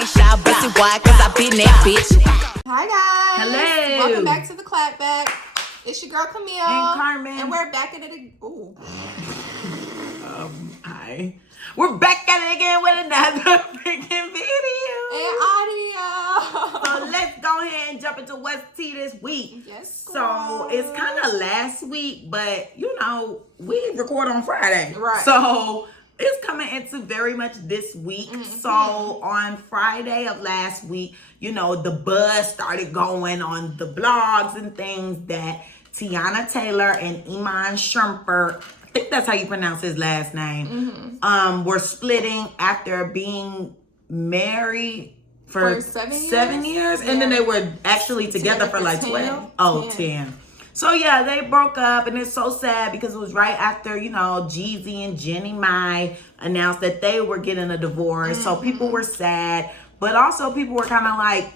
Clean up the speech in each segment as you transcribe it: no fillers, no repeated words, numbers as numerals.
ain't shy, but it why? Cause I been that bitch. Hi guys. Hello. Welcome back to the Clapback. It's your girl Camille And Carmen. and we're back at it. Ooh. Hi. We're back at it again with another freaking video. And audio. So let's go ahead and jump into what's tea this week. Yes. So it's kind of last week, but you know, we record on Friday. Right. So it's coming into very much this week. So on Friday of last week, you know, the buzz started going on the blogs and things that Tiana Taylor and Iman Shumpert, I think that's how you pronounce his last name, were splitting after being married for 7 years. And then they were actually together for like 12. 10. So yeah, they broke up, and it's so sad because it was right after, you know, Jeezy and Jenny Mai announced that they were getting a divorce. So people were sad, but also people were kind of like,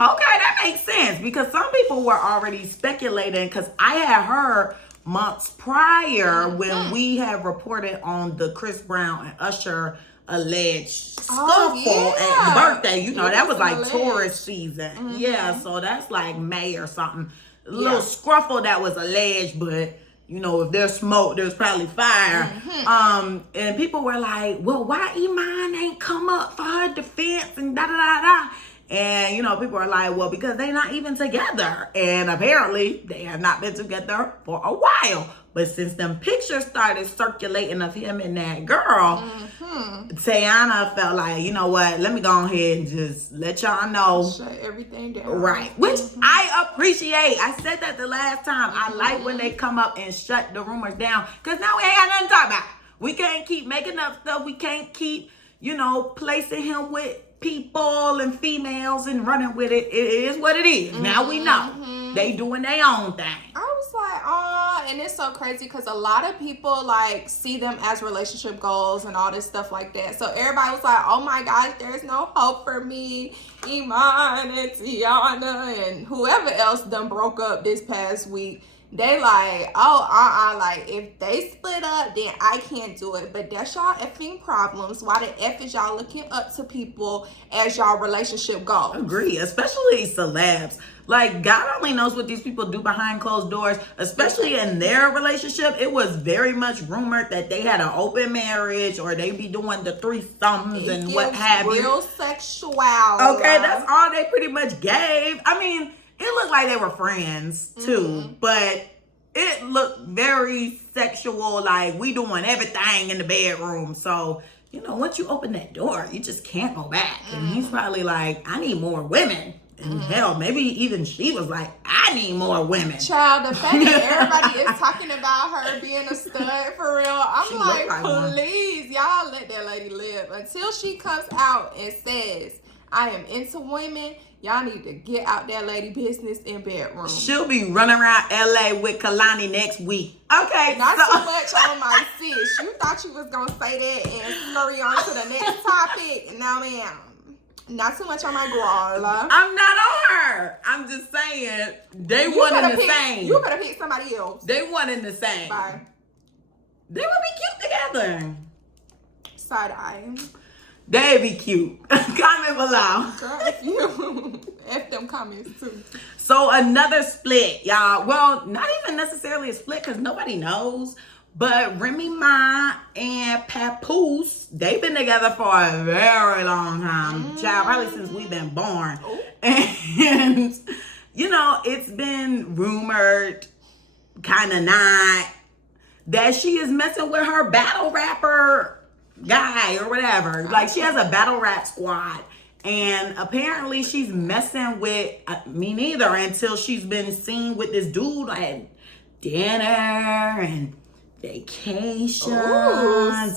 okay, that makes sense, because some people were already speculating, because I had heard months prior when we had reported on the Chris Brown and Usher alleged scuffle at the birthday. You know, that was like tourist season. Yeah, so that's like May or something. A little scruffle that was alleged, but you know, if there's smoke, there's probably fire. And people were like, well, why Iman ain't come up for her defense and da-da-da-da? And, you know, people are like, well, because they're not even together. And apparently, they have not been together for a while. But since them pictures started circulating of him and that girl, Tiana felt like, you know what, let me go ahead and just let y'all know. Shut everything down. Right. Which I appreciate. I said that the last time. I like when they come up and shut the rumors down. Because now we ain't got nothing to talk about. We can't keep making up stuff. We can't keep, you know, placing him with people and females and running with it. It is what it is. Now we know. They doing their own thing. I was like, oh, and it's so crazy because a lot of people like see them as relationship goals and all this stuff like that. So everybody was like, oh my gosh, there's no hope for me. Iman and Tiana and whoever else done broke up this past week. They like, oh, like if they split up, then I can't do it. But that's y'all effing problems. Why the F is y'all looking up to people as y'all relationship goals? Agree, especially celebs. Like, God only knows what these people do behind closed doors, especially in their relationship. It was very much rumored that they had an open marriage, or they be doing the threesomes and what have you. Real sexual. Okay, that's all they pretty much gave. I mean, it looked like they were friends too, but it looked very sexual, like we doing everything in the bedroom. So, you know, once you open that door, you just can't go back. And he's probably like, I need more women. And hell, maybe even she was like, I need more women. Child, the fact that everybody is talking about her being a stud for real, I'm like, please, y'all let that lady live. Until she comes out and says, I am into women, y'all need to get out that lady business in bedroom. She'll be running around LA with Kalani next week. Okay. Not too much on my sis. You thought you was going to say that and scurry on to the next topic. No, ma'am. Not too much on my girl. I'm not on her. I'm just saying they wanted the same. You better pick somebody else. They wanted the same. Bye. They would be cute together. Side eye. They'd be cute. Comment below. Girl, if you F them comments too. So another split, y'all. Well, not even necessarily a split because nobody knows. But Remy Ma and Papoose, they've been together for a very long time. Child, probably since we've been born. And, you know, it's been rumored, kind of not, that she is messing with her battle rapper guy or whatever. Like, she has a battle rap squad. And apparently she's messing with me neither until she's been seen with this dude at dinner and vacations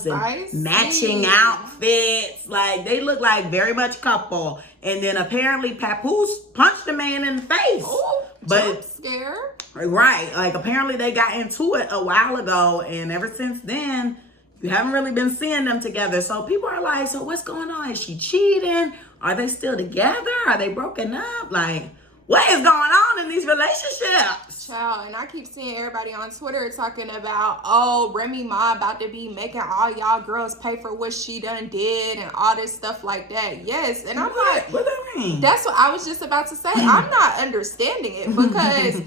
and matching outfits. Like, they look like very much couple. And then apparently Papoose punched the man in the face. Ooh, but scared. Right. Like, apparently they got into it a while ago, and ever since then you haven't really been seeing them together. So people are like, so what's going on? Is she cheating? Are they still together? Are they broken up? Like, What is going on in these relationships? Child, and I keep seeing everybody on Twitter talking about, oh, Remy Ma about to be making all y'all girls pay for what she done did and all this stuff like that. Yes, and I'm like, what do that mean? That's what I was just about to say. I'm not understanding it because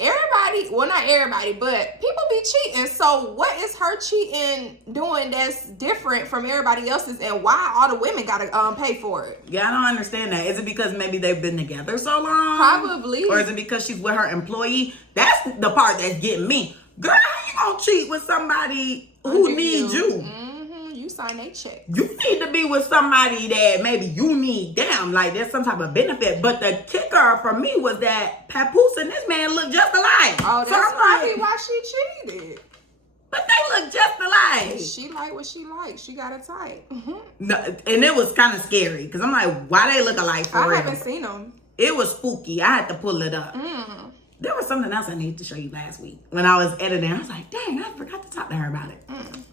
everybody, well, not everybody, but people be cheating. So what is her cheating doing that's different from everybody else's, and why all the women gotta pay for it? Yeah, I don't understand that. Is it because maybe they've been together so long? Probably. Or is it because she's with her employee? That's the part that's getting me. Girl, how you gonna cheat with somebody who needs you? You sign a check. You need to be with somebody that maybe you need them. Like, there's some type of benefit. But the kicker for me was that Papoose and this man look just alike. Oh, that's so probably why she cheated. But they look just alike. She like what she likes. She got a type. No, and it was kind of scary. Because I'm like, why they look alike for real? I haven't seen them. It was spooky. I had to pull it up. There was something else I needed to show you last week. When I was editing, I was like, dang, I forgot to talk to her about it.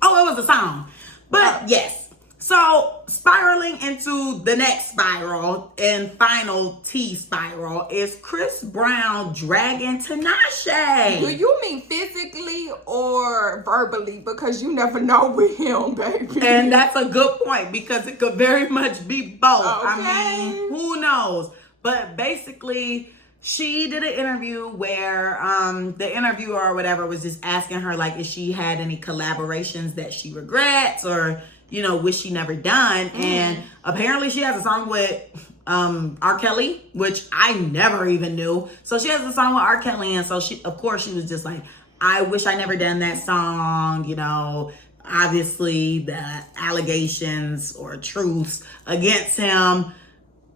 Oh, it was a song. But yes, so spiraling into the next spiral and final T spiral is Chris Brown dragging Tinashe. Do you mean physically or verbally? Because you never know with him, baby. And that's a good point because it could very much be both. Okay. I mean, who knows? But basically, she did an interview where the interviewer or whatever was just asking her, like, if she had any collaborations that she regrets or, you know, wish she never done. And apparently she has a song with R. Kelly, which I never even knew. So she has a song with R. Kelly. And so she, of course, she was just like, I wish I never done that song. You know, obviously the allegations or truths against him,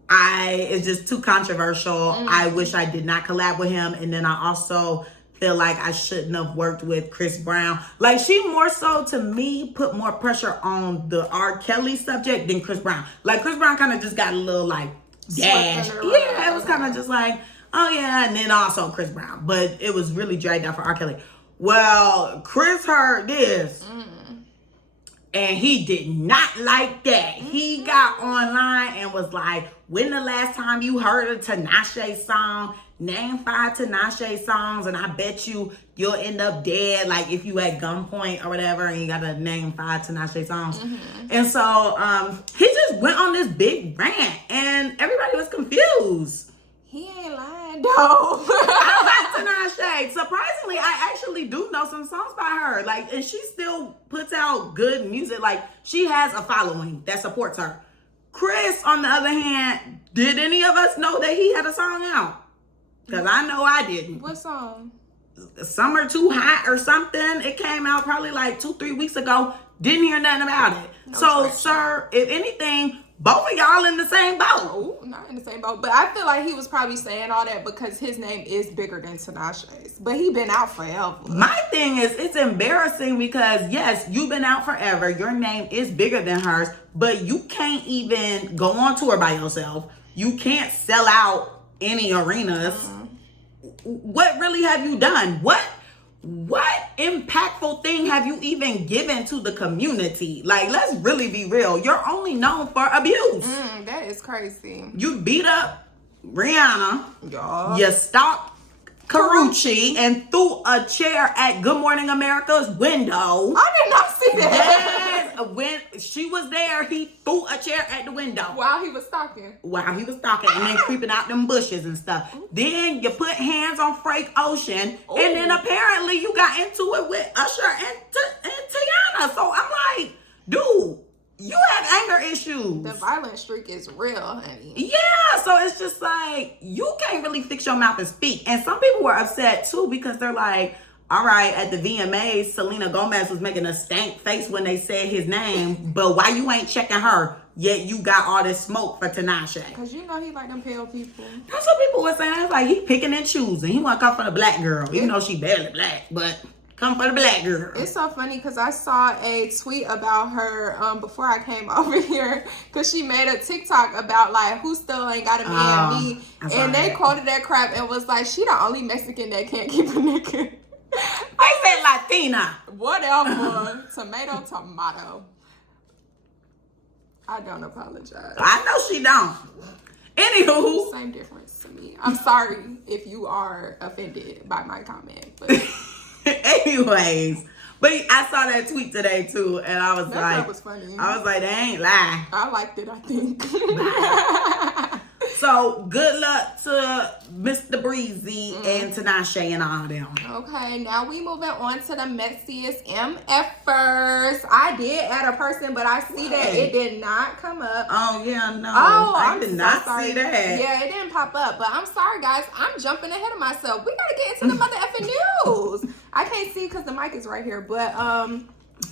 it's just too controversial. I wish I did not collab with him. And then I also feel like I shouldn't have worked with Chris Brown. Like, she more so, to me, put more pressure on the R. Kelly subject than Chris Brown. Like, Chris Brown kind of just got a little, like, dash. Yeah, it was kind of just like, oh, yeah. And then also Chris Brown. But it was really dragged out for R. Kelly. Well, Chris heard this. And he did not like that. He got online and was like, when the last time you heard a Tinashe song? Name 5 Tinashe songs and I bet you'll end up dead. Like, if you at gunpoint or whatever and you gotta name 5 Tinashe songs. And so he just went on this big rant and everybody was confused. He ain't lying, though. I like Tinashe. Surprisingly, I actually do know some songs by her. Like, and she still puts out good music. Like, she has a following that supports her. Chris, on the other hand, did any of us know that he had a song out? Because I know I didn't. What song? Summer Too Hot or something. It came out probably like 2-3 weeks ago. Didn't hear nothing about it. So, sir, if anything, both of y'all in the same boat. Oh, not in the same boat. But I feel like he was probably saying all that because his name is bigger than Tinashe's. But he been out forever. My thing is, it's embarrassing because, yes, you've been out forever. Your name is bigger than hers. But you can't even go on tour by yourself. You can't sell out any arenas. What really have you done? What impactful thing have you even given to the community? Like, let's really be real. You're only known for abuse. That is crazy. You beat up Rihanna. Y'all. You stalked Karrueche and threw a chair at Good Morning America's window. I did not see that. Yes, when she was there, he threw a chair at the window. While he was stalking. And then creeping out them bushes and stuff. Then you put hands on Frank Ocean. Ooh. And then apparently you got into it with Usher and Tiana. So I'm like, dude, you have anger issues. The violent streak is real, honey. Yeah, so it's just like, you can't really fix your mouth and speak. And some people were upset too because they're like, all right, at the VMAs, Selena Gomez was making a stank face when they said his name, but why you ain't checking her, yet you got all this smoke for Tinashe? Because you know he like them pale people. That's what people were saying. It's like he picking and choosing. He want to come for the black girl, even though she barely black, but come for the black girl. It's so funny because I saw a tweet about her before I came over here because she made a TikTok about like who still ain't got a man me, and they quoted that crap and was like, she the only Mexican that can't keep a nigga. I said Latina. Whatever. Tomato. I don't apologize. I know she don't. Anywho. Same difference to me. me. I'm sorry if you are offended by my comment. But anyways, but I saw that tweet today too, and I was that was funny. I was like, they ain't lie. I liked it, I think. So good luck to Mr. Breezy and Tinashe and all them. Okay, now we moving on to the Messiest MFers. I did add a person, but I see that it did not come up. Oh yeah, no. I did not see that. Yeah, it didn't pop up. But I'm sorry, guys. I'm jumping ahead of myself. We gotta get into the mother effing news. I can't see because the mic is right here. But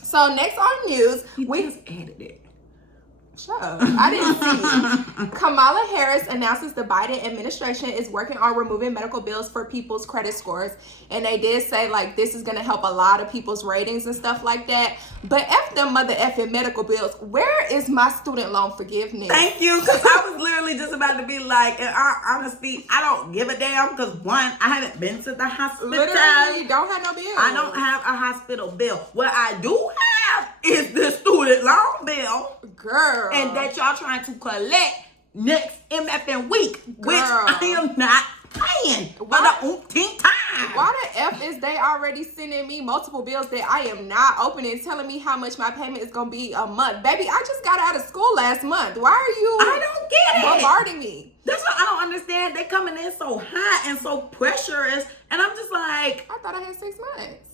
so next on news, we just added it. Shut up. I didn't see. Kamala Harris announces the Biden administration is working on removing medical bills for people's credit scores. And they did say, like, this is going to help a lot of people's ratings and stuff like that. But F them mother effing medical bills. Where is my student loan forgiveness? Thank you. Because I was literally just about to be like, in all honesty, I don't give a damn. Because one, I haven't been to the hospital. Literally, you don't have no bill. I don't have a hospital bill. What I do have is the student loan bill. Girl. And that y'all trying to collect next MFN week, which Girl. I am not paying for the umpteenth time. Why the F is they already sending me multiple bills that I am not opening, telling me how much my payment is going to be a month? Baby, I just got out of school last month. Why are you I don't get it. bombarding me? That's what I don't understand. They coming in so hot and so pressurous. And I'm just like, I thought I had 6 months.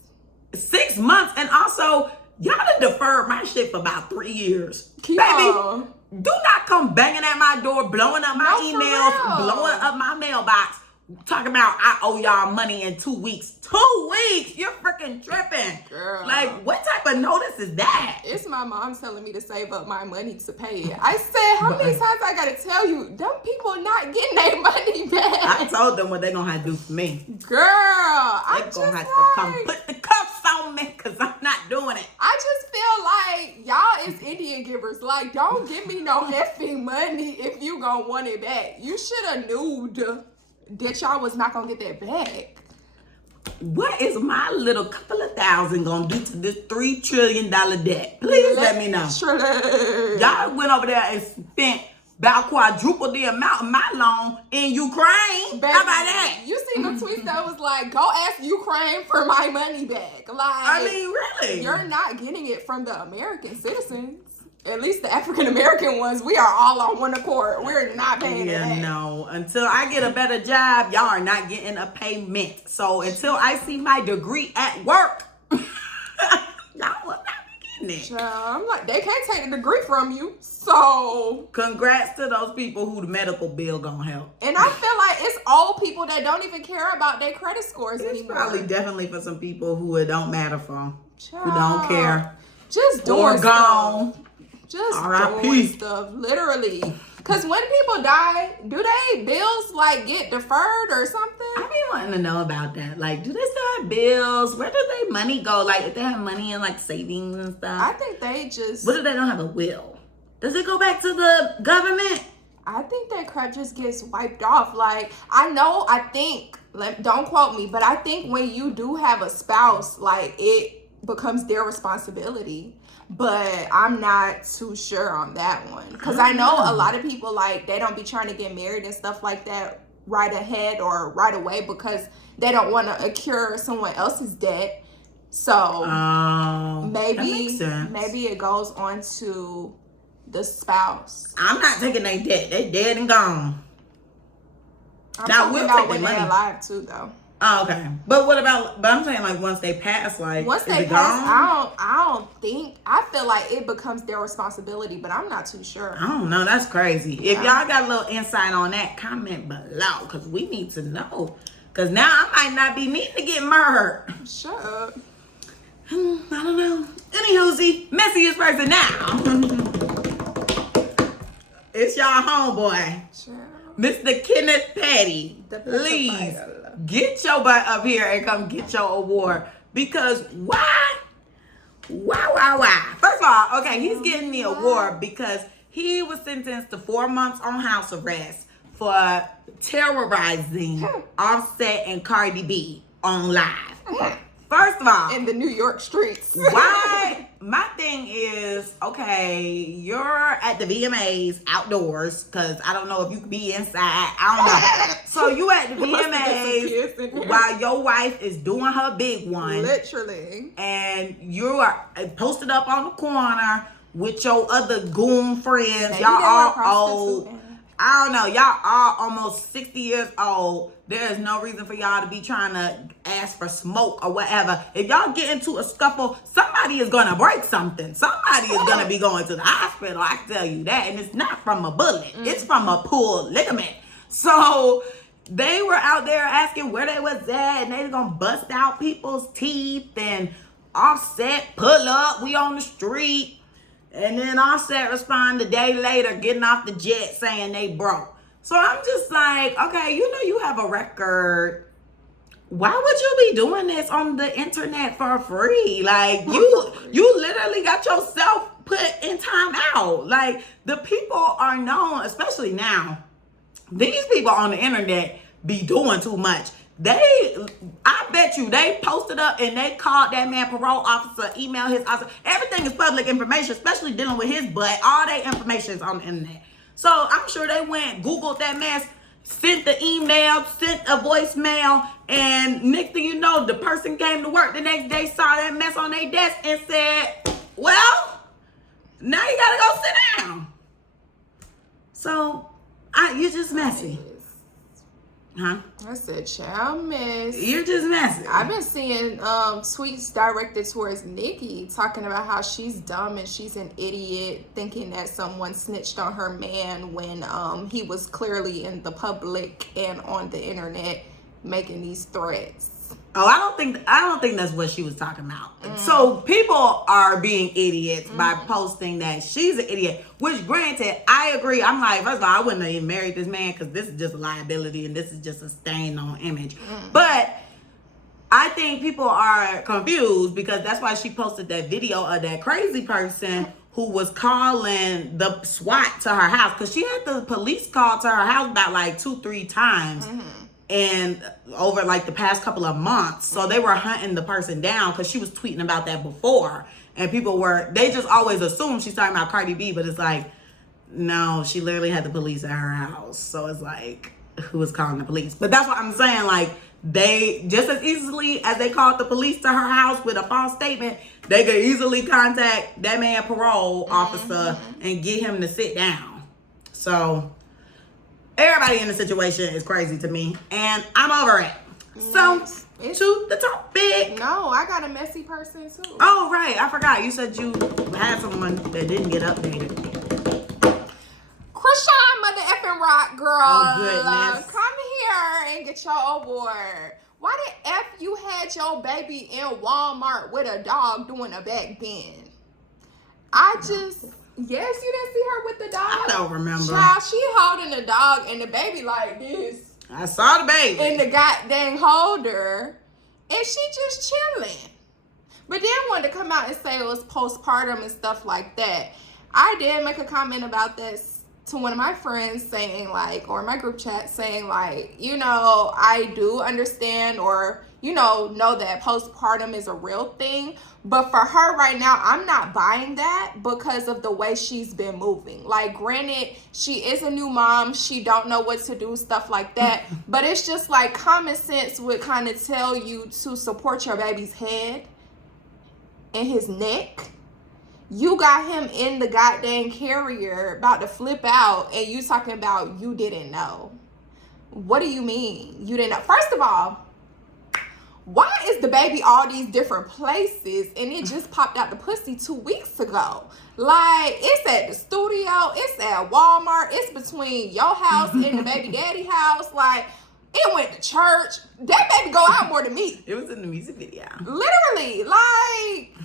6 months. And also, y'all done deferred my shit for about 3 years. Keep Baby, on. do not come banging at my door, blowing up my emails, blowing up my mailbox, talking about I owe y'all money in 2 weeks. 2 weeks? You're freaking tripping. Girl. Like, what type of notice is that? It's my mom telling me to save up my money to pay it. I said, how many times I gotta tell you, them people not getting their money back? I told them what they gonna have to do for me. Girl, I'm They just gonna have like, to come put the cuffs on me because I'm not doing it. I just feel like y'all is Indian givers. Like, don't give me no effing money if you gonna want it back. You should have knew that y'all was not gonna get that back. What is my little couple of thousand gonna do to this $3 trillion debt? Please let me know. Y'all went over there and spent about quadruple the amount of my loan in Ukraine. Baby, how about that? You seen the tweet that was like, go ask Ukraine for my money back. Like, I mean, really? You're not getting it from the American citizens. At least the African American ones, we are all on one accord. We're not paying that. No. Until I get a better job, y'all are not getting a payment. So until I see my degree at work, y'all will not be getting it. I'm like, they can't take the degree from you. So congrats to those people who the medical bill gonna help. And I feel like it's old people that don't even care about their credit scores it's anymore. Probably definitely for some people who it don't matter for. Who don't care. Just doing or gone. Stuff. Just R.I.P. doing stuff, literally. Because when people die, do they bills like get deferred or something? I be wanting to know about that. Like, do they still have bills? Where does their money go? Like, if they have money in like savings and stuff. I think they just. What if they don't have a will? Does it go back to the government? I think that crap just gets wiped off. Like, don't quote me, but I think when you do have a spouse, like, it becomes their responsibility. But I'm not too sure on that one. Because I know a lot of people, like, they don't be trying to get married and stuff like that right ahead or right away because they don't want to incur someone else's debt. So maybe it goes on to the spouse. I'm not taking their debt. They dead and gone. I'm talking about when they're alive too, though. Oh, okay. But what about, but I'm saying like once they pass, like, once they pass, I feel like it becomes their responsibility, but I'm not too sure. I don't know. That's crazy. Yeah. If y'all got a little insight on that, comment below because we need to know. Because now I might not be needing to get murdered. Shut up. I don't know. Anywho, Messiest Person now. It's y'all homeboy. Sure. Mr. Kenneth Petty. Please. Get your butt up here and come get your award. Because why? Why? First of all, okay, he's getting the award because he was sentenced to 4 months on house arrest for terrorizing Offset and Cardi B on live. First of all, in the New York streets. why? My thing is, okay, you're at the VMAs outdoors, because I don't know if you could be inside. I don't know. So you at the VMAs while your wife is doing her big one. Literally. And you are posted up on the corner with your other goon friends. Maybe y'all they all were old. prostituting. I don't know. Y'all all almost 60 years old. There is no reason for y'all to be trying to ask for smoke or whatever. If y'all get into a scuffle, somebody is going to break something. Somebody is going to be going to the hospital. I can tell you that. And it's not from a bullet. It's from a pulled ligament. So they were out there asking where they was at. And they were going to bust out people's teeth and Offset pull up. We on the street. And then Offset respond a day later, getting off the jet saying they broke. So I'm just like, okay, you know you have a record. Why would you be doing this on the internet for free? Like you literally got yourself put in time out. Like the people are known, especially now. These people on the internet be doing too much. I bet you they posted up and they called that man parole officer, emailed his officer. Everything is public information, especially dealing with his butt. All their information is on the internet. So I'm sure they went, Googled that mess, sent the email, sent a voicemail, and next thing you know, the person came to work the next day, saw that mess on their desk and said, well, now you gotta go sit down. So you're just messy. Huh? I said, child miss. You're just messy. I've been seeing tweets directed towards Nikki talking about how she's dumb and she's an idiot, thinking that someone snitched on her man when he was clearly in the public and on the internet making these threats. Oh, I don't think that's what she was talking about. So people are being idiots by posting that she's an idiot, which granted, I agree. I'm like, first of all, I wouldn't have even married this man because this is just a liability and this is just a stain on image. But I think people are confused because that's why she posted that video of that crazy person who was calling the SWAT to her house, because she had the police call to her house about like 2-3 times. And over like the past couple of months. So they were hunting the person down because she was tweeting about that before. And they just always assume she's talking about Cardi B, but it's like, no, she literally had the police at her house. So it's like, who was calling the police? But that's what I'm saying. Like, they, just as easily as they called the police to her house with a false statement, they could easily contact that man parole officer and get him to sit down. So everybody in the situation is crazy to me, and I'm over it. So, to the topic. No, I got a messy person too. Oh, right. I forgot. You said you had someone that didn't get updated. Krishan Mother effing Rock, girl. Oh, goodness. Come here and get your award. Why the F you had your baby in Walmart with a dog doing a back bend? Yes, you didn't see her with the dog? I don't remember. Child, she holding the dog and the baby like this. I saw the baby. In the goddamn holder. And she just chilling. But then wanted to come out and say it was postpartum and stuff like that. I did make a comment about this to one of my friends saying like, or my group chat saying like, you know, I do understand or, you know that postpartum is a real thing. But for her right now, I'm not buying that because of the way she's been moving. Like, granted, she is a new mom. She don't know what to do, stuff like that. But it's just like common sense would kind of tell you to support your baby's head and his neck. You got him in the goddamn carrier about to flip out and you talking about you didn't know. What do you mean? You didn't know? First of all, why is the baby all these different places and it just popped out the pussy 2 weeks ago? Like, it's at the studio, it's at Walmart, it's between your house and the baby daddy house. Like, it went to church. That baby go out more than me. It was in the music video. Literally, like,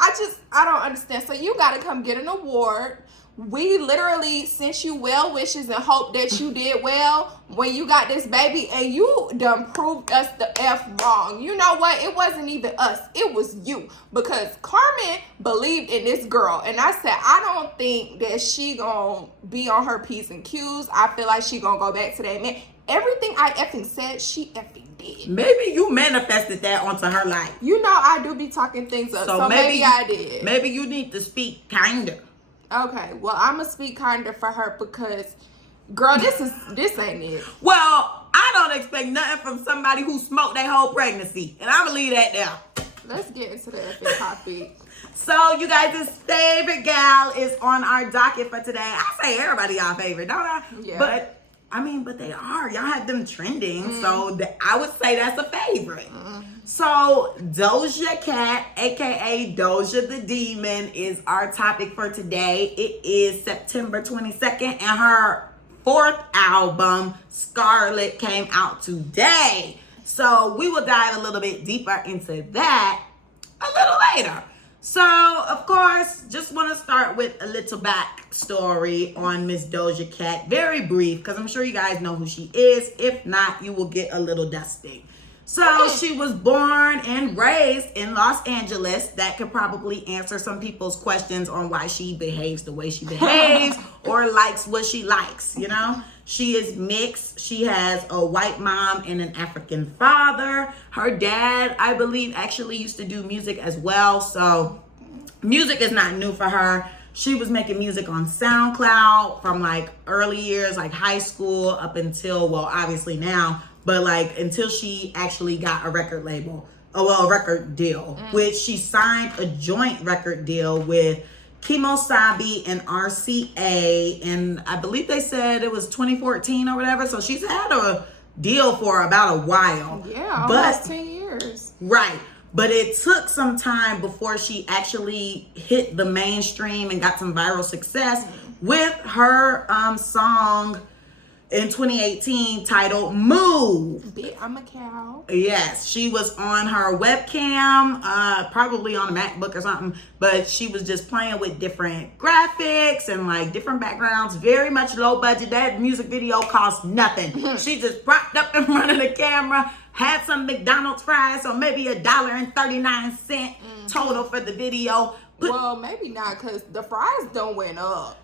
I don't understand. So you got to come get an award we literally sent you well wishes and hope that you did well when you got this baby, and you done proved us the F wrong. You know what? It wasn't even us. It was you. Because Carmen believed in this girl. And I said, I don't think that she gonna be on her P's and Q's. I feel like she gonna go back to that man. Everything I effing said, she effing did. Maybe you manifested that onto her life. You know I do be talking things up. So maybe I did. Maybe you need to speak kinder. Okay, well, I'm gonna speak kinder for her because, girl, this ain't it. Well, I don't expect nothing from somebody who smoked their whole pregnancy, and I'm gonna leave that there. Let's get into the effing topic. So, you guys' favorite gal is on our docket for today. I say everybody y'all favorite, don't I? Yeah. But they are. Y'all have them trending, so I would say that's a favorite. So, Doja Cat, aka Doja the Demon, is our topic for today. It is September 22nd, and her 4th album, Scarlet, came out today. So, we will dive a little bit deeper into that a little later. So, of course, just want to start with a little backstory on Miss Doja Cat. Very brief, because I'm sure you guys know who she is. If not, you will get a little dusting. So, she was born and raised in Los Angeles. That could probably answer some people's questions on why she behaves the way she behaves or likes what she likes, you know? She is mixed. She has a white mom and an African father. Her dad, I believe, actually used to do music as well. So music is not new for her. She was making music on SoundCloud from like early years, like high school up until, well, obviously now, but like until she actually got a record label, a record deal, which she signed a joint record deal with Sabi and RCA, and I believe they said it was 2014 or whatever. So she's had a deal for about a while. Yeah, almost 10 years. Right. But it took some time before she actually hit the mainstream and got some viral success with her song in 2018 titled Move. I'm a cow. Yes, she was on her webcam, probably on a MacBook or something, but she was just playing with different graphics and like different backgrounds, very much low budget. That music video cost nothing. She just propped up in front of the camera, had some McDonald's fries, so maybe $1.39 total for the video. Well, maybe not, because the fries don't went up.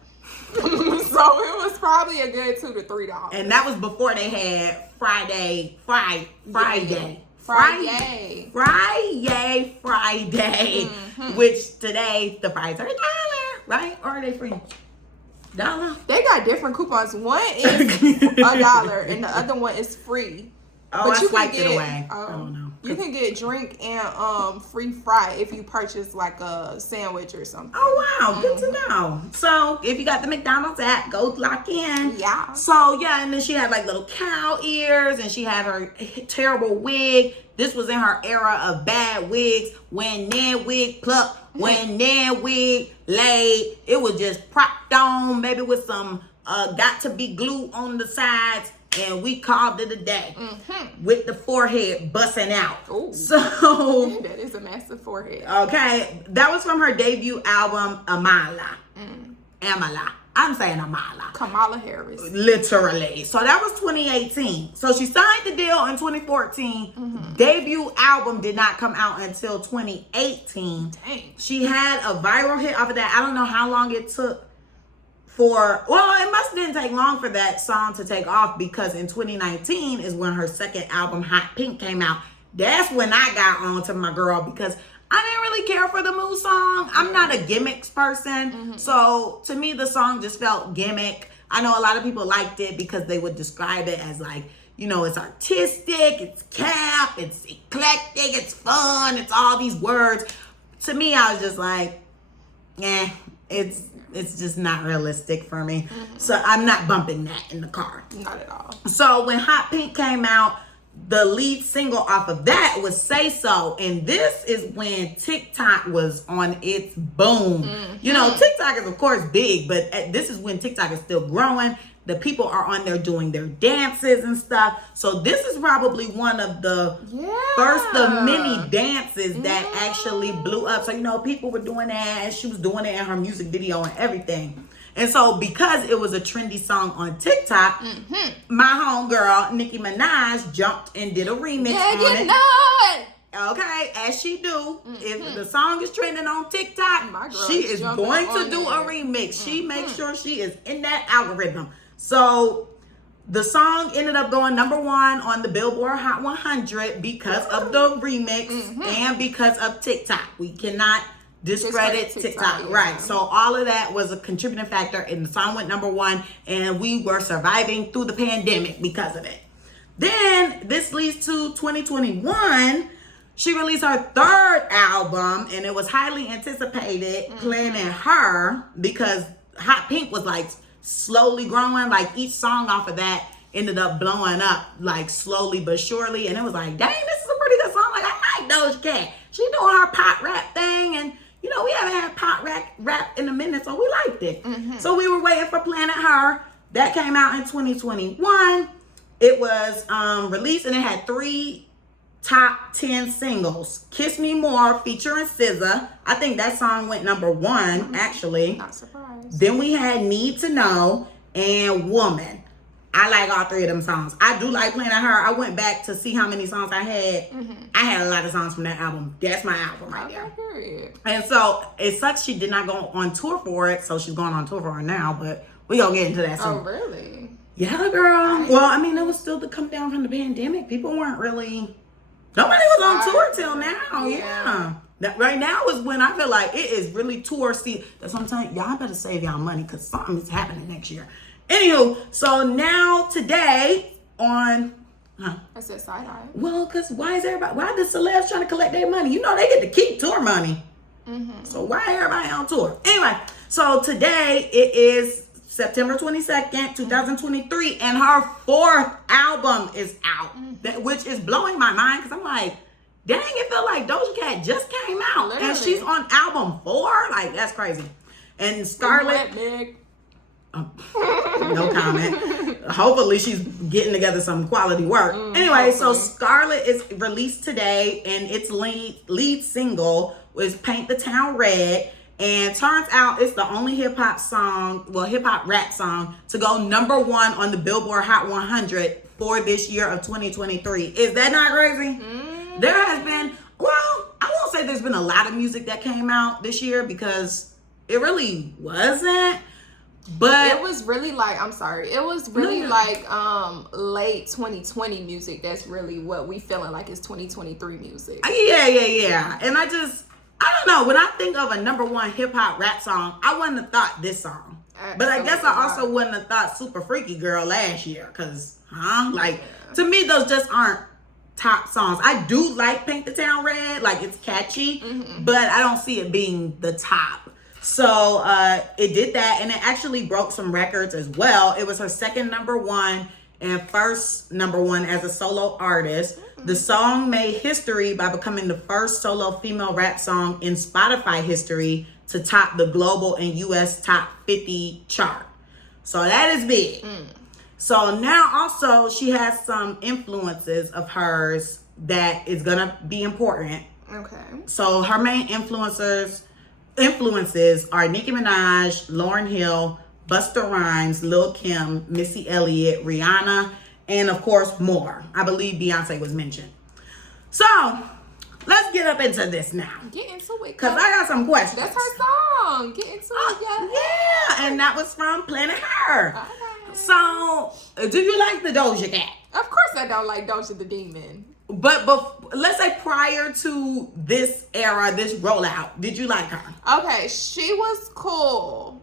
So it was probably a good $2 to $3. And that was before they had Friday, which today the fries are $1, right? Or are they free? $1? They got different coupons. One is $1 and the other one is free. Oh, but I swiped it away. I don't know. You can get drink and free fry if you purchase like a sandwich or something. Oh wow, good to know. So if you got the McDonald's app, go lock in. Yeah. So yeah, and then she had like little cow ears, and she had her terrible wig. This was in her era of bad wigs. When that wig plucked, when that wig laid, it was just propped on, maybe with some got to be glue on the sides. And we called it a day with the forehead busting out. Ooh. So that is a massive forehead. Okay, that was from her debut album, Amala. I'm saying Amala. Kamala Harris. Literally. So that was 2018. So she signed the deal in 2014. Debut album did not come out until 2018. Dang. She had a viral hit off of that. I don't know how long it took. It must didn't take long for that song to take off, because in 2019 is when her second album, Hot Pink, came out. That's when I got on to my girl, because I didn't really care for the Move song. I'm not a gimmicks person. So to me, the song just felt gimmick. I know a lot of people liked it because they would describe it as like, you know, it's artistic, it's cap, it's eclectic, it's fun, it's all these words. To me, I was just like, it's just not realistic for me. So I'm not bumping that in the car. Not at all. So when Hot Pink came out, the lead single off of that was Say So. And this is when TikTok was on its boom. You know, TikTok is of course big, but this is when TikTok is still growing. The people are on there doing their dances and stuff. So this is probably one of the first of many dances that actually blew up. So, you know, people were doing that, and she was doing it in her music video and everything. And so because it was a trendy song on TikTok, my homegirl, Nicki Minaj, jumped and did a remix on it. Okay, as she do. If the song is trending on TikTok, she is going to do a remix. She makes sure she is in that algorithm. So the song ended up going number 1 on the Billboard Hot 100 because of the remix and because of TikTok. We cannot discredit TikTok. Right. So all of that was a contributing factor, and the song went number 1, and we were surviving through the pandemic because of it. Then this leads to 2021. She released her 3rd album, and it was highly anticipated, Planning Her, because Hot Pink was like slowly growing. Like each song off of that ended up blowing up like slowly but surely, and it was like, dang, this is a pretty good song. Like, I like Doja Cat. She doing her pop rap thing, and you know, we haven't had pop rap in a minute, so we liked it. So we were waiting for Planet Her. That came out in 2021. It was released, and it had 3 top 10 singles. Kiss Me More featuring SZA. I think that song went number 1, actually. Not surprised. Then we had Need to Know and Woman. I like all 3 of them songs. I do like Planet Her. I went back to see how many songs I had. I had a lot of songs from that album. That's my album right there. And so it sucks she did not go on tour for it, so she's going on tour for it now, but we gonna get into that soon. Oh, really? Yeah, girl. Well, I mean, it was still to come down from the pandemic. People weren't really... Nobody was on tour till now. Yeah. That right now is when I feel like it is really tour season. That's what I'm telling you. Y'all better save y'all money because something is happening next year. Anywho, so now today on... I said side-eye. Well, because why the celebs trying to collect their money? You know they get to keep tour money. So why everybody on tour? Anyway, so today it is September 22nd, 2023, and her 4th album is out, which is blowing my mind because I'm like, dang, it felt like Doja Cat just came out. Literally. And she's on album 4. Like, that's crazy. And Scarlet, no comment. Hopefully she's getting together some quality work. Anyway, so Scarlet is released today, and its lead single was Paint the Town Red. And turns out it's the only hip hop rap song to go number 1 on the Billboard Hot 100 for this year of 2023. Is that not crazy? There has been, well, I won't say there's been a lot of music that came out this year because it really wasn't. But it was really like, I'm sorry, it was really like late 2020 music. That's really what we feeling like is 2023 music. Yeah. And I don't know. When I think of a number 1 hip hop rap song, I wouldn't have thought this song. But I guess I also wouldn't have thought Super Freaky Girl last year. Because, to me, those just aren't top songs. I do like Paint the Town Red. Like, it's catchy. But I don't see it being the top. So it did that. And it actually broke some records as well. It was her 2nd number 1 and 1st number 1 as a solo artist. The song made history by becoming the first solo female rap song in Spotify history to top the global and US top 50 chart. So that is big. So now also she has some influences of hers that is going to be important. Okay. So her main influences are Nicki Minaj, Lauryn Hill, Busta Rhymes, Lil' Kim, Missy Elliott, Rihanna, and of course more. I believe Beyonce was mentioned. So let's get up into this now. Get into it. Because I got some questions. That's her song. Get into it. Yeah, and that was from Planet Her. Okay. So do you like the Doja Cat? Of course I don't like Doja the Demon. But let's say prior to this era, this rollout, did you like her? Okay, she was cool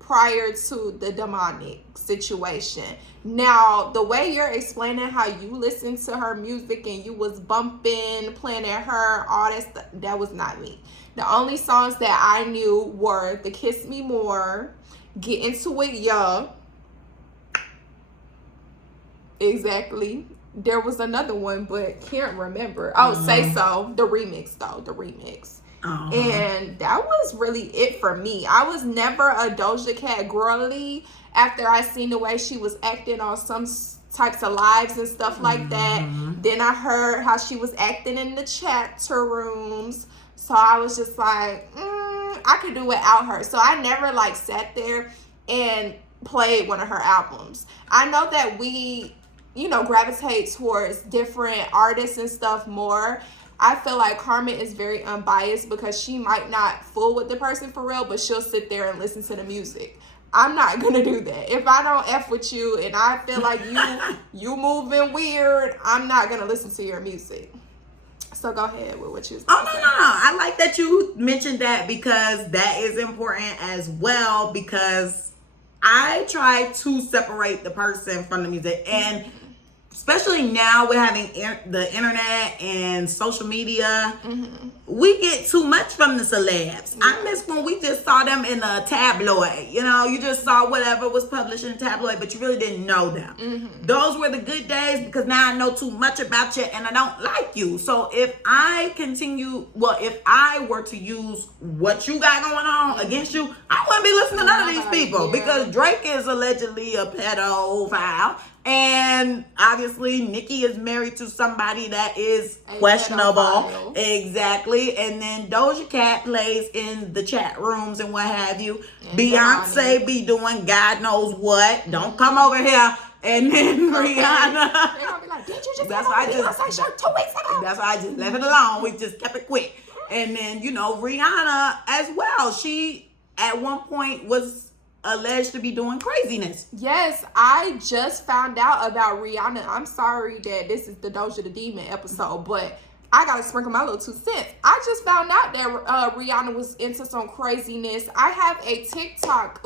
prior to the demonic situation. Now, the way you're explaining how you listened to her music and you was bumping, playing at her, all that stuff, that was not me. The only songs that I knew were the Kiss Me More, Get Into It, Yeah. Exactly. There was another one, but can't remember. Oh, Say So, the remix though, the remix. And that was really it for me. I was never a Doja Cat girly after I seen the way she was acting on some types of lives and stuff like that. Then I heard how she was acting in the chapter rooms. So I was just like, I could do without her. So I never like sat there and played one of her albums. I know that we, gravitate towards different artists and stuff more. I feel like Carmen is very unbiased because she might not fool with the person for real, but she'll sit there and listen to the music. I'm not gonna do that. If I don't F with you and I feel like you moving weird, I'm not gonna listen to your music. So go ahead with what you was saying. No. I like that you mentioned that because that is important as well, because I try to separate the person from the music. And especially now with having the internet and social media, we get too much from the celebs. Yeah. I miss when we just saw them in a tabloid. You just saw whatever was published in a tabloid, but you really didn't know them. Those were the good days, because now I know too much about you and I don't like you. So if I were to use what you got going on against you, I wouldn't be listening to none of these people, because Drake is allegedly a pedophile. And obviously, Nicki is married to somebody that is questionable. Exactly. And then Doja Cat plays in the chat rooms and what have you. And Beyonce be doing God knows what. Don't come over here. And then Rihanna. They're gonna be like, did you just That's why I just 2 weeks ago? That's why I just left it alone. We just kept it quick. And then, Rihanna as well. She at one point was alleged to be doing craziness. Yes, I just found out about Rihanna. I'm sorry that this is the Doja the Demon episode, but I gotta sprinkle my little 2 cents. I just found out that Rihanna was into some craziness. I have a TikTok,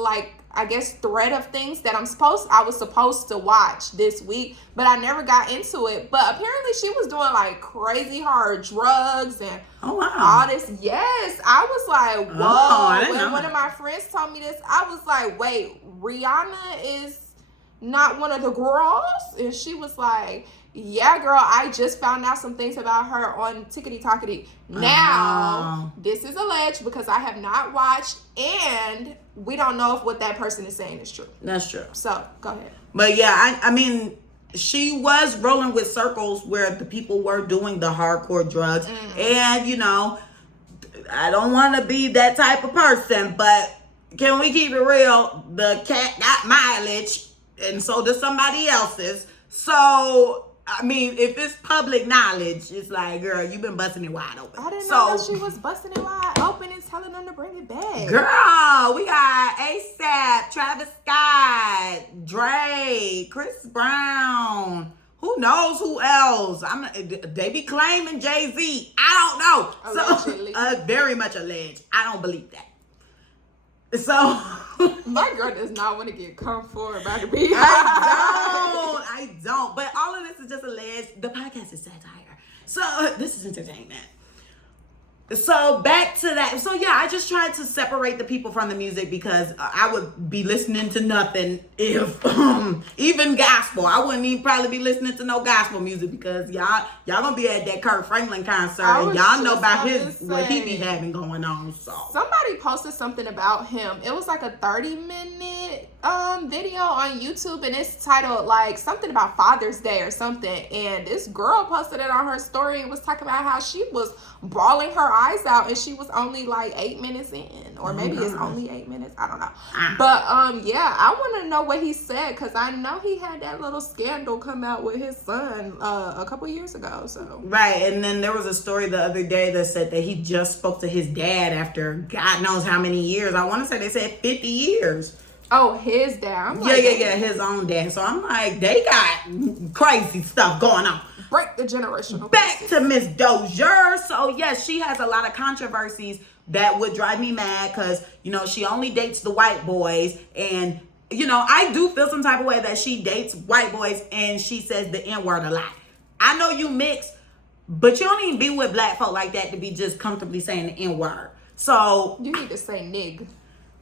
thread of things that I was supposed to watch this week, but I never got into it. But apparently she was doing crazy hard drugs and all this. Yes, I was like, whoa. When one of my friends told me this, I was like, wait, Rihanna is not one of the girls? And she was like, yeah, girl, I just found out some things about her on Tickety Tockety. Now, this is alleged because I have not watched, and we don't know if what that person is saying is true. That's true. So, go ahead. But yeah, I mean, she was rolling with circles where the people were doing the hardcore drugs. And, I don't want to be that type of person, but can we keep it real? The cat got mileage, and so does somebody else's. So, I mean, if it's public knowledge, it's like, girl, you've been busting it wide open. I didn't know that she was busting it wide open and telling them to bring it back. Girl, we got A$AP, Travis Scott, Dre, Chris Brown. Who knows who else? They be claiming Jay-Z. I don't know. Allegedly. So, very much alleged. I don't believe that. So my girl does not want to get come forward by the beat. I don't. But all of this is just alleged. The podcast is satire. So this is entertainment. So back to that. So yeah, I just tried to separate the people from the music because I would be listening to nothing if even gospel. I wouldn't even probably be listening to no gospel music because y'all gonna be at that Kurt Franklin concert and y'all know about what he be having going on. So somebody posted something about him. It was like a 30-minute video on YouTube, and it's titled something about Father's Day or something. And this girl posted it on her story and was talking about how she was bawling her eyes out, and she was only 8 minutes in, or maybe it's only 8 minutes. I don't know. But yeah, I want to know what he said because I know he had that little scandal come out with his son a couple years ago. So right, and then there was a story the other day that said that he just spoke to his dad after God knows how many years. I want to say they said 50 years. Oh, his dad. Yeah, his own dad. So I'm like, they got crazy stuff going on. Break the generational. Back to Miss Doja. So yes, she has a lot of controversies that would drive me mad because, she only dates the white boys. And, I do feel some type of way that she dates white boys and she says the N-word a lot. I know you mixed, but you don't even be with black folk like that to be just comfortably saying the N-word. So you need to say nig.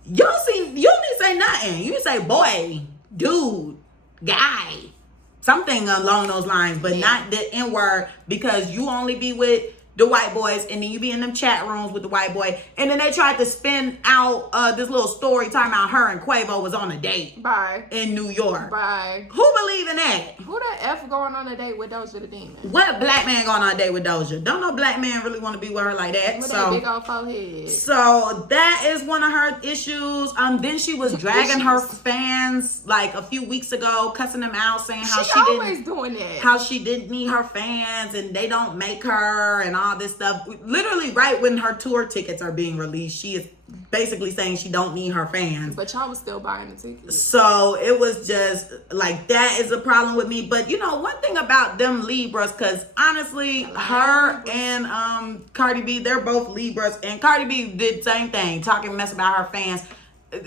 You don't need to say nothing. You can say boy, dude, guy, something along those lines, but not the N-word because you only be with the white boys, and then you be in them chat rooms with the white boy, and then they tried to spin out this little story talking about her and Quavo was on a date. Bye. In New York. Bye. Who believe in that? Who the F going on a date with Doja the Demon? What black man going on a date with Doja? Don't no black man really want to be with her like that. With that big old forehead. So that is one of her issues. Then she was dragging her fans like a few weeks ago, cussing them out, saying how she always doing that. How she didn't need her fans and they don't make her and all this stuff. Literally right when her tour tickets are being released, she is basically saying she don't need her fans. But y'all was still buying the tickets. So it was just like, that is a problem with me. But you know, one thing about them Libras, because honestly, her and Cardi B, they're both Libras, and Cardi B did the same thing, talking mess about her fans.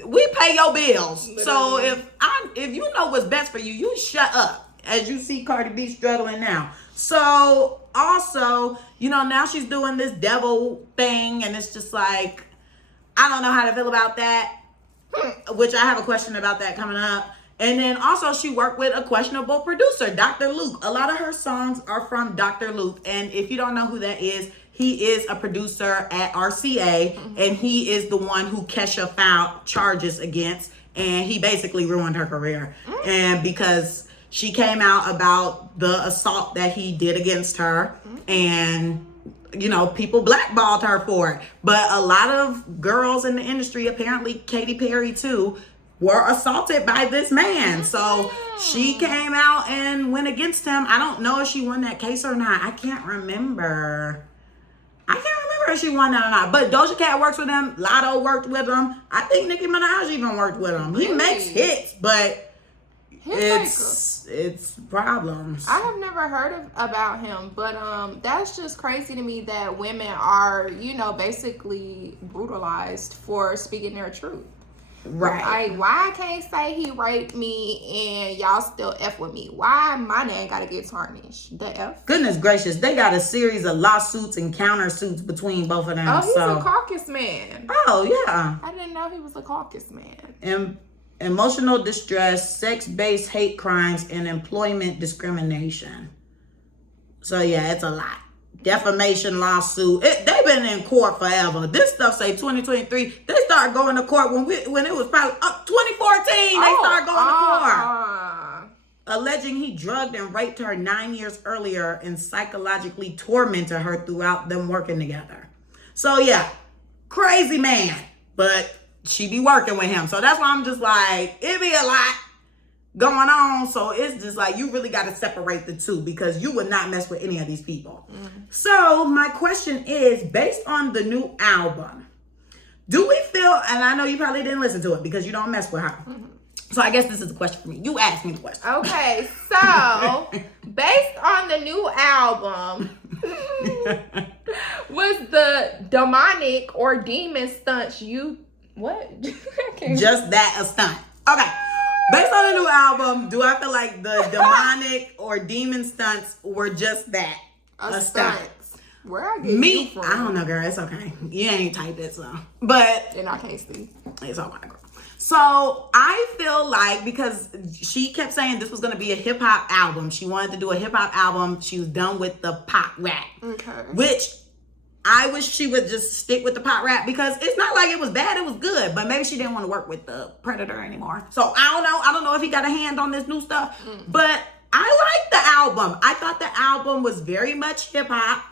We pay your bills. Literally. So if you know what's best for you, you shut up. As you see Cardi B struggling now. So also, you know, now she's doing this devil thing, and it's just like, I don't know how to feel about that, which I have a question about that coming up. And then also she worked with a questionable producer, Dr. Luke. A lot of her songs are from Dr. Luke. And if you don't know who that is, he is a producer at RCA, and he is the one who Kesha filed charges against, and he basically ruined her career. And because she came out about the assault that he did against her, and you know, people blackballed her for it. But a lot of girls in the industry, apparently Katy Perry too, were assaulted by this man. So she came out and went against him. I don't know if she won that case or not. I can't remember if she won that or not. But Doja Cat works with him. Lotto worked with him. I think Nicki Minaj even worked with him. He makes hits, but it's problems. I have never heard about him, but that's just crazy to me that women are, you know, basically brutalized for speaking their truth. Right. Like, why I can't say he raped me and y'all still F with me? Why my name gotta get tarnished? The F? Goodness gracious, they got a series of lawsuits and countersuits between both of them. Oh, he's a caucus man. Oh, yeah. I didn't know he was a caucus man. Emotional distress, sex-based hate crimes, and employment discrimination. So yeah, it's a lot. Defamation lawsuit. They've been in court forever. This stuff say 2023. They started going to court when it was probably 2014. They started going to court. Alleging he drugged and raped her 9 years earlier and psychologically tormented her throughout them working together. So yeah, crazy man. But she be working with him. So that's why I'm just like, it be a lot going on. So it's just like, you really got to separate the two, because you would not mess with any of these people. So my question is, based on the new album, do we feel, and I know you probably didn't listen to it because you don't mess with her. So I guess this is a question for me. You asked me the question. Okay, so based on the new album, was the demonic or demon stunts what? Just that, a stunt. Okay. Based on the new album, do I feel like the demonic or demon stunts were just that? A stunt. Where I get you from? I don't know, girl. It's okay. You ain't typed it, so. But and I can't see. It's okay, girl. So I feel like, because she kept saying this was going to be a hip hop album. She wanted to do a hip hop album. She was done with the pop rap. Okay. Which I wish she would just stick with the pop rap, because it's not like it was bad, it was good, but maybe she didn't want to work with the Predator anymore. So I don't know if he got a hand on this new stuff, but I liked the album. I thought the album was very much hip hop.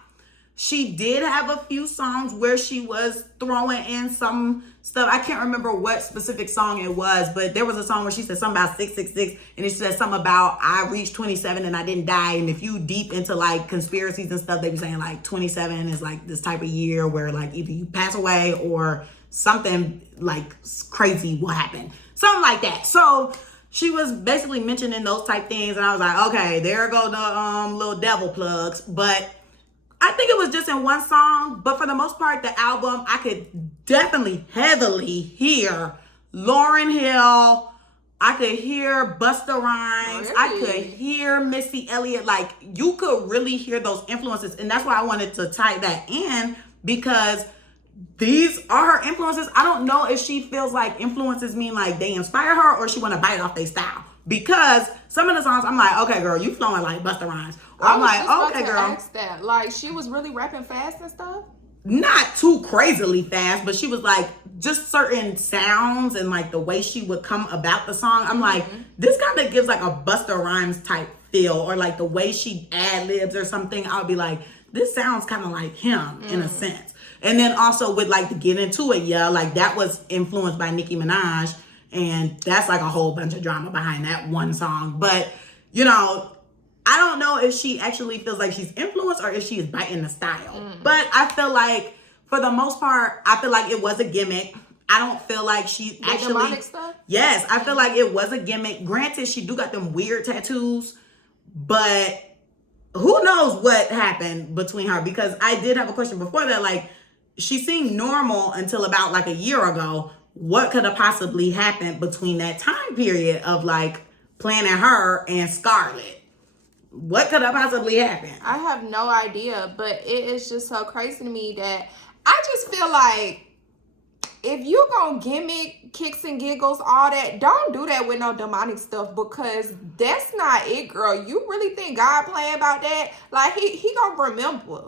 She did have a few songs where she was throwing in some stuff. I can't remember what specific song it was, but there was a song where she said something about 666, and it said something about I reached 27 and I didn't die. And if you deep into like conspiracies and stuff, they be saying like 27 is like this type of year where like either you pass away or something like crazy will happen. Something like that. So she was basically mentioning those type things, and I was like, okay, there go the little devil plugs. But I think it was just in one song, but for the most part, the album, I could definitely heavily hear Lauryn Hill. I could hear Busta Rhymes. Really? I could hear Missy Elliott. Like, you could really hear those influences. And that's why I wanted to tie that in, because these are her influences. I don't know if she feels like influences mean like they inspire her or she want to bite off their style. because some of the songs I'm like, okay, girl, you flowing like Busta Rhymes. Or I'm like, okay, girl. Ask that. Like, she was really rapping fast and stuff? Not too crazily fast, but she was like, just certain sounds and like the way she would come about the song. I'm like, this kind of gives like a Busta Rhymes type feel, or like the way she ad-libs or something. I'll be like, this sounds kind of like him in a sense. And then also with like the Get Into It, yeah, like that was influenced by Nicki Minaj, and that's like a whole bunch of drama behind that one song. But, you know, I don't know if she actually feels like she's influenced or if she is biting the style. But I feel like, for the most part, I feel like it was a gimmick. I don't feel like she actually... demonic stuff? Yes, I feel like it was a gimmick. Granted, she do got them weird tattoos, but who knows what happened between her? Because I did have a question before that, like, she seemed normal until about like a year ago. What could have possibly happened between that time period of like planning her and Scarlet? What could have possibly happened? I have no idea, but it is just so crazy to me that I just feel like if you gonna gimmick, kicks and giggles, all that, don't do that with no demonic stuff, because that's not it, girl. You really think God playing about that? Like, he gonna remember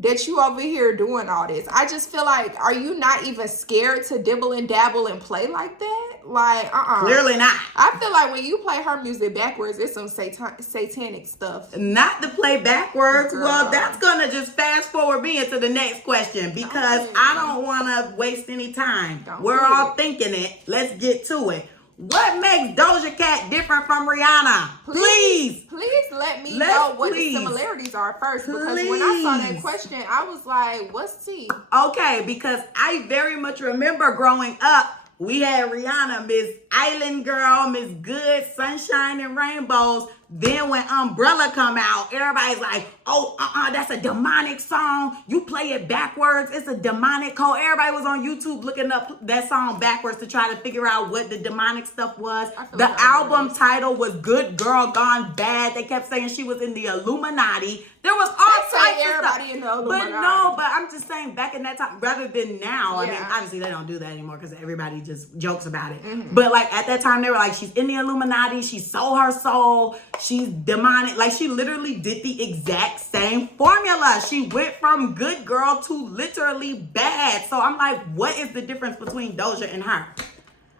that you over here doing all this. I just feel like, are you not even scared to dibble and dabble and play like that? Like, Clearly not. I feel like when you play her music backwards, it's some satanic stuff. Not to play backwards. Girl. Well, that's gonna just fast forward me into the next question, because I don't want to waste any time. We're all thinking it. Let's get to it. What makes Doja Cat different from Rihanna? Please let me know what the similarities are first. Because when I saw that question, I was like, what's T? Okay, because I very much remember growing up, we had Rihanna, Miss Island Girl, Miss Good, Sunshine and Rainbows. Then when Umbrella come out, everybody's like, oh, that's a demonic song. You play it backwards. It's a demonic code. Everybody was on YouTube looking up that song backwards to try to figure out what the demonic stuff was. The album title was Good Girl Gone Bad. They kept saying she was in the Illuminati. There was all types of stuff. In the Illuminati. But I'm just saying, back in that time, rather than now, I mean, obviously they don't do that anymore because everybody just jokes about it. But like at that time, they were like, she's in the Illuminati. She sold her soul. She's demonic. Like, she literally did the exact same formula. She went from good girl to literally bad. So I'm like, what is the difference between Doja and her?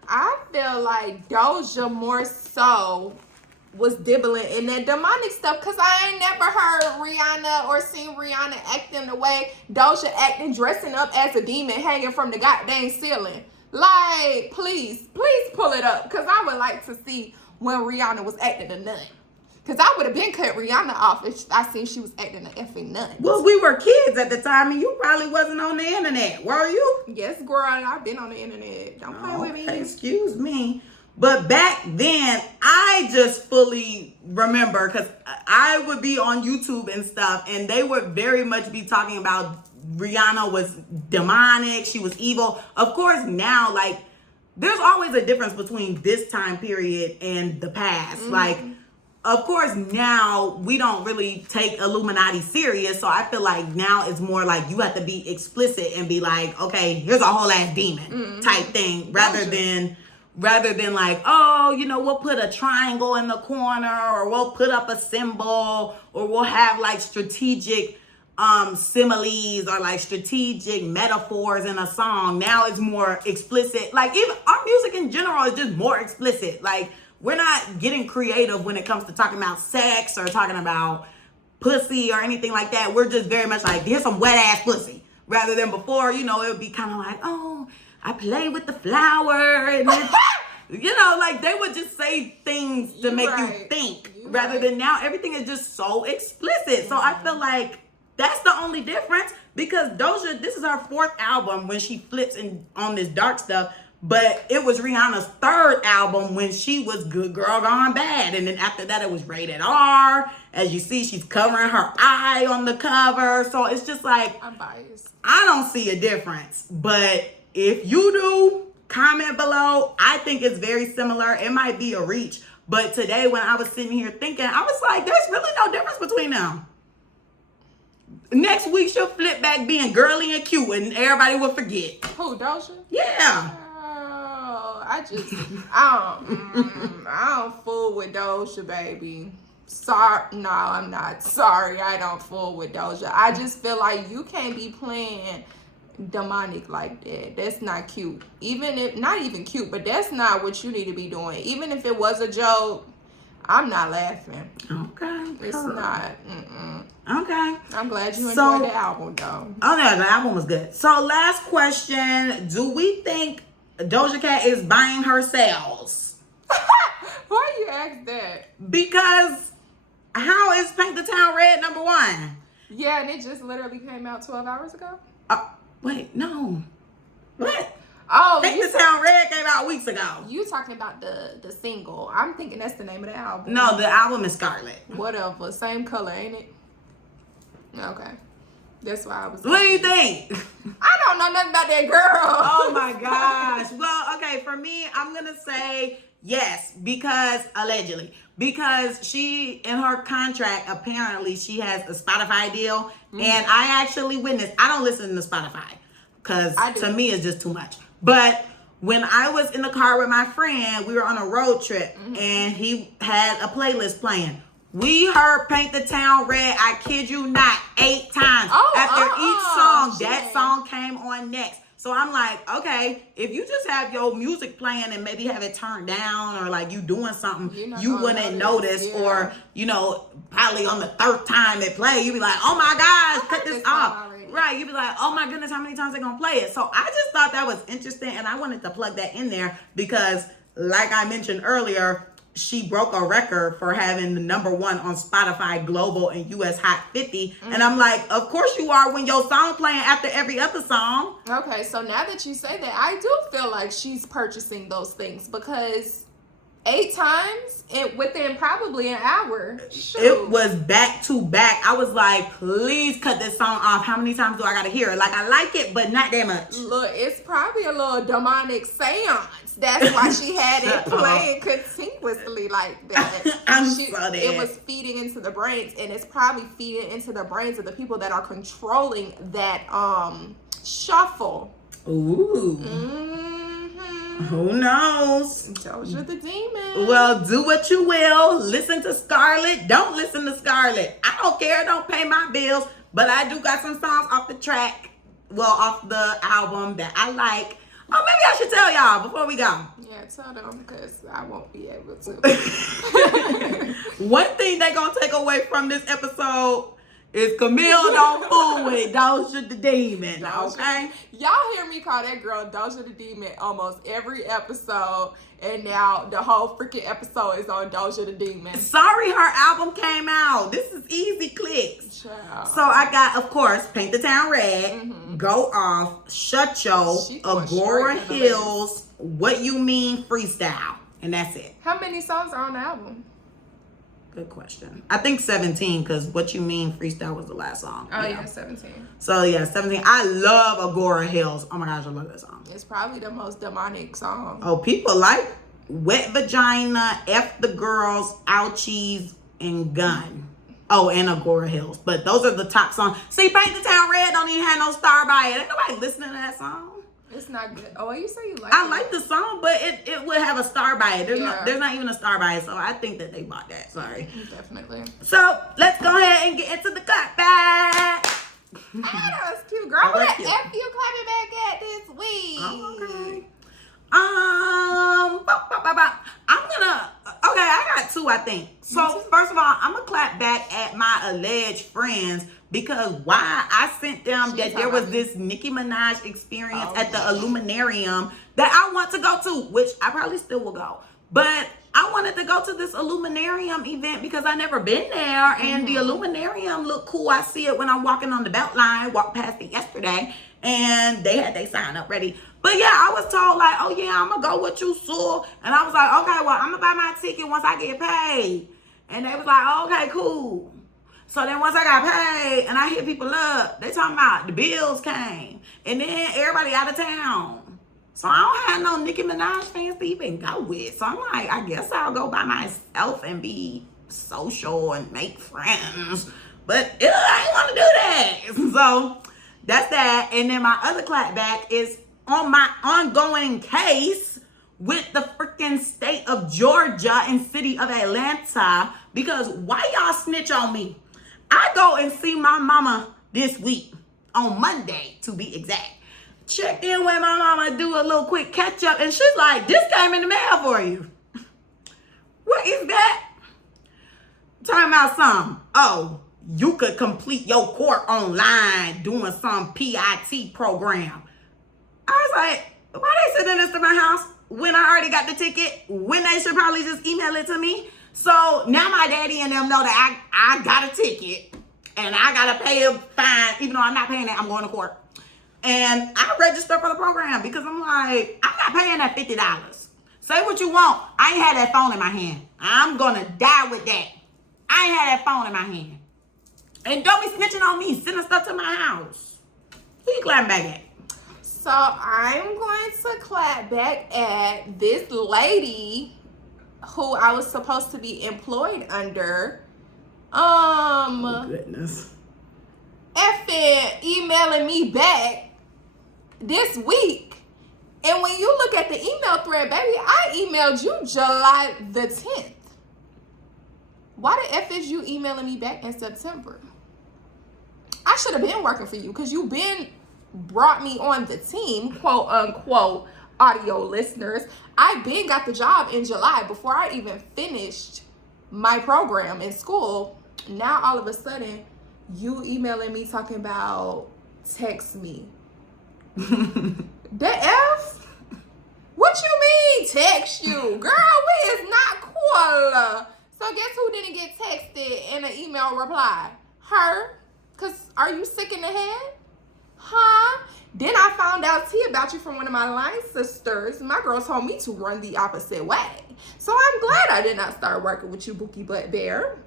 I feel like Doja more so was dibbling in that demonic stuff, because I ain't never heard Rihanna or seen Rihanna acting the way Doja acting, dressing up as a demon hanging from the goddamn ceiling. Like, please pull it up, because I would like to see when Rihanna was acting a nut. Because I would have been cut Rihanna off if I seen she was acting an effing nut. Well, we were kids at the time, and you probably wasn't on the internet, were you? Yes, girl, I've been on the internet. Don't play with me. Excuse me. But back then, I just fully remember, because I would be on YouTube and stuff, and they would very much be talking about Rihanna was demonic, she was evil. Of course, now, like, there's always a difference between this time period and the past. Like, of course, now we don't really take Illuminati serious, so I feel like now it's more like you have to be explicit and be like, okay, here's a whole ass demon type thing, rather than like, oh, you know, we'll put a triangle in the corner, or we'll put up a symbol, or we'll have like strategic similes or like strategic metaphors in a song. Now it's more explicit. Like, even our music in general is just more explicit. Like, we're not getting creative when it comes to talking about sex or talking about pussy or anything like that. We're just very much like, here's some wet ass pussy. Rather than before, you know, it would be kind of like, oh, I play with the flower. And you know, like, they would just say things to make you think. Rather than now, everything is just so explicit. So I feel like that's the only difference, because Doja, this is her 4th album when she flips on this dark stuff. But it was Rihanna's 3rd album when she was Good Girl Gone Bad. And then after that, it was rated R. As you see, she's covering her eye on the cover. So it's just like, I'm biased. I don't see a difference. But if you do, comment below. I think it's very similar. It might be a reach. But today, when I was sitting here thinking, I was like, there's really no difference between them. Next week, she'll flip back being girly and cute, and everybody will forget. Who, Doja? Yeah. I don't fool with Doja, baby. Sorry, no, I'm not. Sorry, I don't fool with Doja. I just feel like you can't be playing demonic like that. That's not cute. Even if, not even cute, but that's not what you need to be doing. Even if it was a joke, I'm not laughing. Okay. It's not. Okay. I'm glad you enjoyed the album, though. Oh, no, the album was good. So, last question. Do we think Doja Cat is buying her sales? Why you ask that? Because how is Paint the Town Red number 1? Yeah, and it just literally came out 12 hours ago. Wait, no. What? Oh, Paint the Town Red came out weeks ago. You talking about the single. I'm thinking that's the name of the album. No, the album is Scarlet. Whatever. Same color, ain't it? Okay. That's why I was... What do you think? I don't know nothing about that girl. Oh my gosh. Well, okay, for me, I'm going to say yes, because allegedly. Because she, in her contract, apparently she has a Spotify deal. And I actually witnessed, I don't listen to Spotify because to me it's just too much. But when I was in the car with my friend, we were on a road trip and he had a playlist playing. We heard Paint the Town Red, I kid you not, 8 times. After each song, that song came on next. So I'm like, okay, if you just have your music playing and maybe have it turned down or like you doing something, you wouldn't notice. Or, you know, probably on the 3rd time it played, you'd be like, oh my gosh, cut this off. Right, you'd be like, oh my goodness, how many times they gonna play it? So I just thought that was interesting and I wanted to plug that in there because like I mentioned earlier, she broke a record for having the number 1 on Spotify Global and US Hot 50. And I'm like, of course you are when your song playing after every other song. Okay, so now that you say that, I do feel like she's purchasing those things because 8 times within probably an hour. Shoot. It was back to back. I was like, please cut this song off. How many times do I gotta hear it? Like, I like it, but not that much. Look, it's probably a little demonic seance. That's why she had it playing continuously like that. It was feeding into the brains, and it's probably feeding into the brains of the people that are controlling that shuffle. Ooh. Who knows? Doja the Demon. Well, do what you will. Listen to Scarlet. Don't listen to Scarlet. I don't care. Don't pay my bills. But I do got some songs off the track. Well, off the album that I like. Oh, maybe I should tell y'all before we go. Yeah, tell them because I won't be able to. One thing they're going to take away from this episode is Camille don't fool with Doja the Demon, okay? Y'all hear me call that girl Doja the Demon almost every episode, and now the whole freaking episode is on Doja the Demon. Sorry, her album came out. This is easy clicks. Child. So I got, of course, Paint the Town Red, Go Off, xoxo, Agora Hills, What You Mean Freestyle, and that's it. How many songs are on the album? Good question. I think 17 because What You Mean Freestyle was the last song. Oh, yeah, 17. So, yeah, 17. I love Agora Hills. Oh, my gosh, I love that song. It's probably the most demonic song. Oh, people like Wet Vagina, F the Girls, Ouchies, and Gun. Oh, and Agora Hills. But those are the top songs. See, Paint the Town Red don't even have no star by it. Ain't nobody listening to that song. It's not good. Oh, you say you like it. I like the song, but it would have a star by it. There's not even a star by it, so I think that they bought that. Sorry. Definitely. So, let's go ahead and get into the clapback. Hey, that was cute. Girl, what the F you clapping back at this week? Oh, okay. I got 2, I think. So, first of all, I'm going to clap back at my alleged friends because why I sent them that there was this Nicki Minaj experience at the Illuminarium that I want to go to, which I probably still will go. But I wanted to go to this Illuminarium event because I never been there, and the Illuminarium looked cool. I see it when I'm walking on the belt line. Walked past it yesterday, and they had their sign up ready. But yeah, I was told like, oh yeah, I'm gonna go with you, Sue. And I was like, okay, well, I'm gonna buy my ticket once I get paid. And they was like, oh, okay, cool. So then once I got paid and I hit people up, they talking about the bills came. And then everybody out of town. So I don't have no Nicki Minaj fans to even go with. So I'm like, I guess I'll go by myself and be social and make friends. But I ain't want to do that. So that's that. And then my other clapback is on my ongoing case with the freaking state of Georgia and city of Atlanta, because why y'all snitch on me? I go and see my mama this week, on Monday to be exact. Check in with my mama, do a little quick catch up, and she's like, this came in the mail for you. What is that? Talking about some, oh, you could complete your court online doing some PIT program. I was like, why they sending this to my house when I already got the ticket, when they should probably just email it to me? So now my daddy and them know that I got a ticket and I got to pay a fine. Even though I'm not paying it, I'm going to court. And I registered for the program because I'm like, I'm not paying that $50. Say what you want. I ain't had that phone in my hand. I'm going to die with that. I ain't had that phone in my hand. And don't be snitching on me, sending stuff to my house. Who you clapping back at? So I'm going to clap back at this lady who I was supposed to be employed under. Oh, goodness. Effing emailing me back this week. And when you look at the email thread, baby, I emailed you July the 10th. Why the F is you emailing me back in September? I should have been working for you because you been brought me on the team, quote unquote, audio listeners. I been got the job in July before I even finished my program in school. Now all of a sudden, you emailing me talking about text me. The F? What you mean text you? Girl, we is not cool. So guess who didn't get texted in an email reply? Her. Because are you sick in the head? Huh? Then I found out about you from one of my line sisters. My girl told me to run the opposite way. So I'm glad I did not start working with you, Bookie Butt Bear.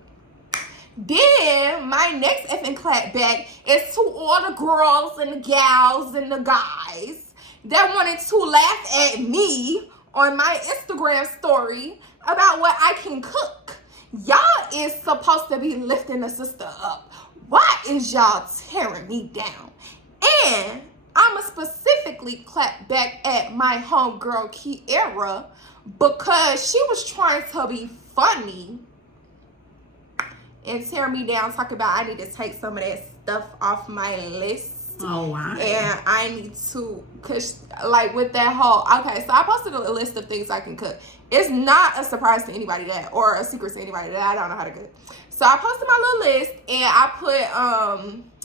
Then my next effing clap back is to all the girls and the gals and the guys that wanted to laugh at me on my Instagram story about what I can cook. Y'all is supposed to be lifting a sister up. Why is y'all tearing me down? And I'ma specifically clap back at my homegirl Kiera because she was trying to be funny and tear me down, talking about I need to take some of that stuff off my list. Oh, wow. And I need to, cause like with that whole, okay, so I posted a list of things I can cook. It's not a surprise to anybody that, or a secret to anybody that I don't know how to cook. So I posted my little list and I put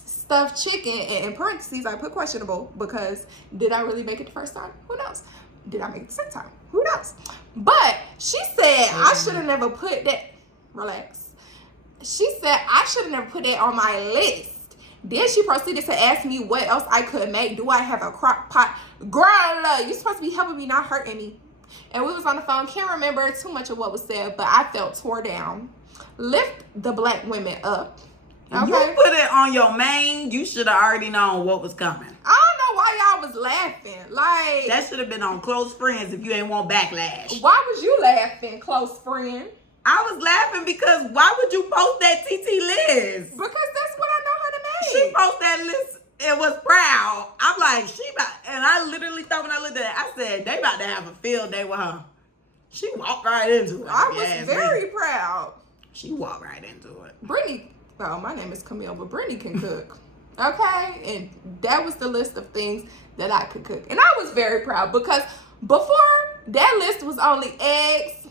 stuffed chicken, and in parentheses I put questionable because did I really make it the first time? Who knows? Did I make it the second time? Who knows? But she said I should have never put that, relax. She said I should have never put that on my list. Then she proceeded to ask me what else I could make. Do I have a crock pot? Girl, you're supposed to be helping me, not hurting me. And we was on the phone. Can't remember too much of what was said, but I felt tore down. Lift the black women up. Okay? You put it on your main. You should have already known what was coming. I don't know why y'all was laughing. Like, that should have been on Close Friends if you ain't want backlash. Why was you laughing, close friend? I was laughing because why would you post that TT list? Because that's what I know how to make. She posted that list and was proud. I'm like, and I literally thought when I looked at it, I said, they about to have a field day with her. She walked right into it. I was very proud. She walked right into it. Brittany, well, my name is Camille, but Brittany can cook. Okay? And that was the list of things that I could cook. And I was very proud because before, that list was only eggs,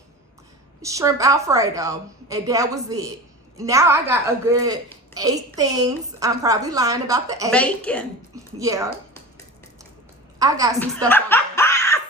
shrimp Alfredo, and that was it. Now I got a good 8 things. I'm probably lying about the 8. Bacon. Yeah. I got some stuff on there.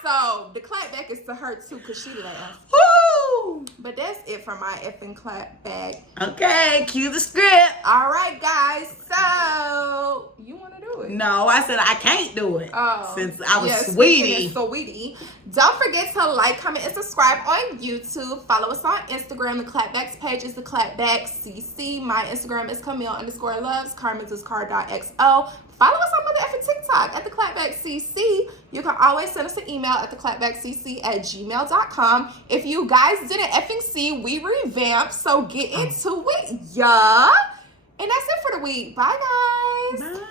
So the clap back is to her too because she laughed. Woo! But that's it for my effing clap back. Okay, cue the script. All right, guys. So you want to do it? No, I said I can't do it. Oh, since I was yes, sweetie. Sweetie. Don't forget to like, comment, and subscribe on YouTube. Follow us on Instagram. The Clapback's page is theclapbackcc. My Instagram is Camille_loves. Carmen's is car.xo. Follow us on Mother Effing TikTok at theclapbackcc. You can always send us an email at theclapbackcc@gmail.com. If you guys didn't effing see, we revamped, so get into it, yeah. And that's it for the week. Bye, guys. Bye.